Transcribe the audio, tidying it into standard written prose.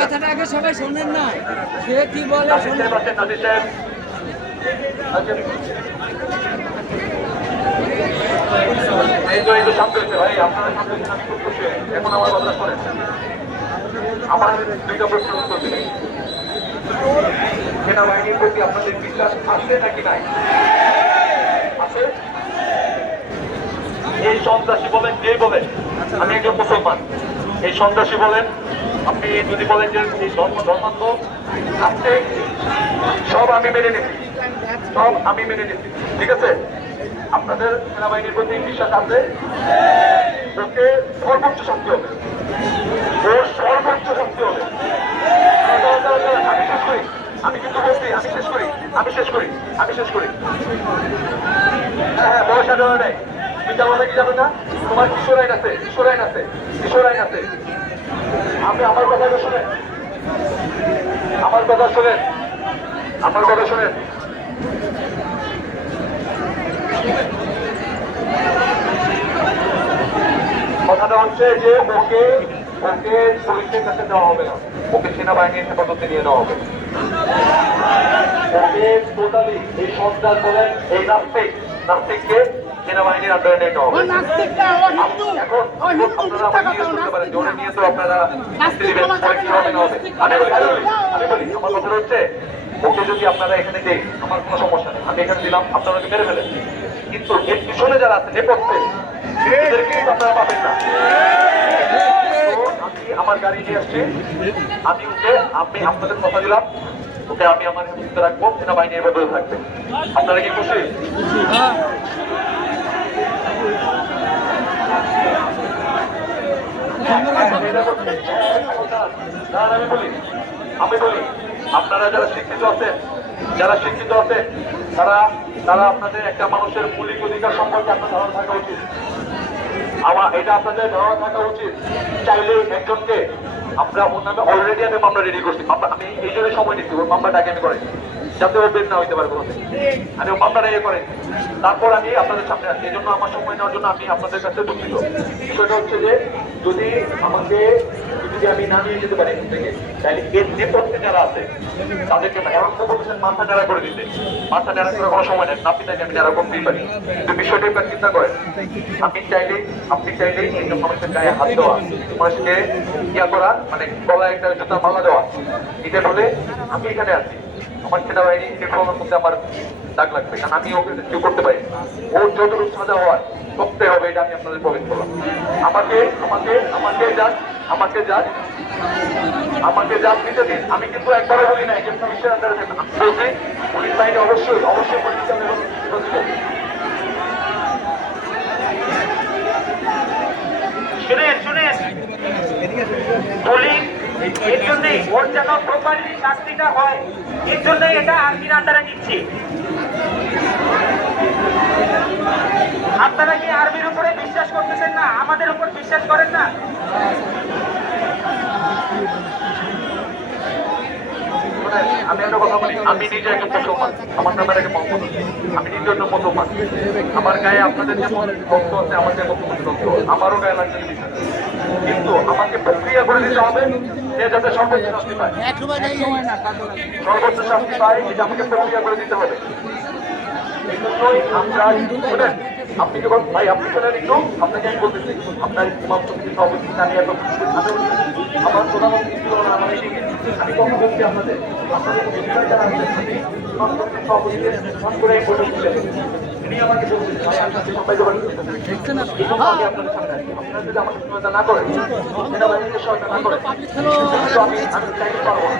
কথাটা আগে সবাই শোনেন না, সে কি বলে এখন আমার কথা শোনেন। আমার দুইটা প্রশ্ন উত্তর দিলেন, সেনাবাহিনীর প্রতি আপনাদের বিশ্বাস আছে নাকি নাই? আছে? এই সন্ত্রাসী বলেন, যেই বলেন আমি একজন মুসলমান, এই সন্ত্রাসী বলেন, আপনি যদি বলেন যে এই ধর্মান্ধ আছে, সব আমি মেনে নিচ্ছি, সব আমি মেনে নিচ্ছি, ঠিক আছে? আপনাদের সেনাবাহিনীর প্রতি বিশ্বাস আছে? ওকে সর্বোচ্চ শাস্তি হবে, ওর সর্বোচ্চ শাস্তি হবে। আমি শেষ করি, আমি কিন্তু বলছি, আমি শেষ করি, আমি শেষ করি, আমি শেষ করি। হ্যাঁ হ্যাঁ, বয়স আগে নেই, তুমি যাবো নাকি যাবে না? তোমার কিশোর আইন আছে, কিশোর আইন আছে, কিশোর আইন আছে। আমি আমার কথা শোনেন, আমার কথা শোনেন, আমার কথা শোনেন। কথাটা হচ্ছে যে ওকে ওকে পুলিশের কাছে দেওয়া হবে না, ওকে সেনাবাহিনীর হেফাজতে নিয়ে নেওয়া হবে। ওকে টোটালি এই সন্ত্রাস বলেন, এই নাস্তিককে সেনাবাহিনীর আন্ডারে নিয়ে নেওয়া হবে। এখন আপনারা করতে পারেন, জোরে নিয়ে তো আপনারা আমি বলি, আমার কথা হচ্ছে ওকে যদি আপনারা এখানে দেই, আমার কোনো সমস্যা নেই, আমি এখানে দিলাম, আপনারা মেরে ফেলেন, কিন্তু এর পিছনে যারা আছে নেপথ্যে, এদেরকে আপনারা পাবেন না। আমি আমার গাড়ি নিয়ে আসছি, আমি ওকে, আমি আপনাদের কথা দিলাম, ওকে আমি আমার হেফাজতে রাখবো, সেনাবাহিনী এভাবে থাকবে। আপনারা কি খুশি? আমি বলি আপনারা যারা শিক্ষিত আছেন, যারা শিক্ষিত আছেন, তারা তারা আপনাদের একটা মানুষের মৌলিক অধিকার সম্পর্কে আপনার ধারণা থাকা উচিত। এটা আপনাদের ধারণা থাকা উচিত। চাইলে একজনকে আমরা ওর নামে অলরেডি আমি মামলা রেডি করছি, আমি এই জন্য সময় নিচ্ছি, ওর মামলাটাকে আমি করেছি যাতে ও বের না হইতে পারে কোনো থেকে, আমি ও মামলাটা করেন, তারপর আমি আপনাদের সামনে আসছি। এই জন্য আমার সময় নেওয়ার জন্য আমি আপনাদের কাছে দুঃখিত। বিষয়টা হচ্ছে যে যদি আমাকে যদি আমি না নিয়ে যেতে পারি থেকে, তাহলে এর নেপথ্যে যারা আছে তাদেরকে এমন তো বলছেন মাথা নাড়া করে দিতে, মাথা নাড়া করে কোনো সময় নেই, আপনি তাকে আমি নাড়া করতেই পারি, কিন্তু বিষয়টা একবার চিন্তা করেন। আপনি চাইলেই একজন মানুষের গায়ে হাত দেওয়া, মানুষকে ইয়া করা, মানে গলায় একটা জুতা মালা দেওয়া, এটা হলে আমি এখানে আছি, আমার সেনাবাহিনী নির্বাচনের মধ্যে আমার দাগ লাগবে, কারণ আমি ওকে কেউ করতে পারি, ওর যতটুকু সাজা হওয়ার করতে হবে, এটা আমি আপনাদের প্রবেশ করলাম। আমাকে আমাকে আমাকে যাক আমাকে যাক আমাকে যাক দিতে দিন। আমি কিন্তু একবারও বলি নাই যে পুলিশের আন্ডারে থাকবেন, বলছি পুলিশ বাহিনী অবশ্যই অবশ্যই পুলিশকে আমি শুনেন শুনেন, পুলিশ এর জন্যই ওর যেন প্রপারলি শাস্তিটা হয়, এর জন্যই এটা আর্মির আন্ডারে নিচ্ছি। আপনারা কি আর্মির উপরে বিশ্বাস করতেছেন না? আমাদের উপর বিশ্বাস করেন না? আমি একটা কথা বলি, আমি নিজে একজন মুসলমান, আমার নামের আগে মোহাম্মদ, আমি নিজে একজন মুসলমান, আমার গায়ে আপনাদের যেমন রক্ত আছে, আমার গায়ে মুসলমানের রক্ত, আমারও গায়ে লাগছে, কিন্তু আমাকে প্রক্রিয়া করে দিতে হবে, সে যাতে সর্বোচ্চ শাস্তি পায়, সর্বোচ্চ শাস্তি পায়, এটা আমাকে প্রক্রিয়া করে দিতে হবে। এই জন্যই আমরা শুনেন, আপনি যখন ভাই আপনি শোনেন একটু, আপনাকে আমি বলতেছি, আপনার ইমাম সমিতির সভাপতি আমি এখন আমার প্রধানমন্ত্রী ছিল না, আমি কথা বলছি আপনাদের যারা আছেন, আমি ইমাম সমিতির সভাপতিদের ফোন করে বলে দিলেন, তিনি আমাকে বলতেছেন সবাই যখন আমি আপনাদের সামনে আসি, আপনারা যদি আমাকে সহায়তা না করেন, সেনাবাহিনীকে সহায়তা না করেন, আমি চাইতে পারবো না।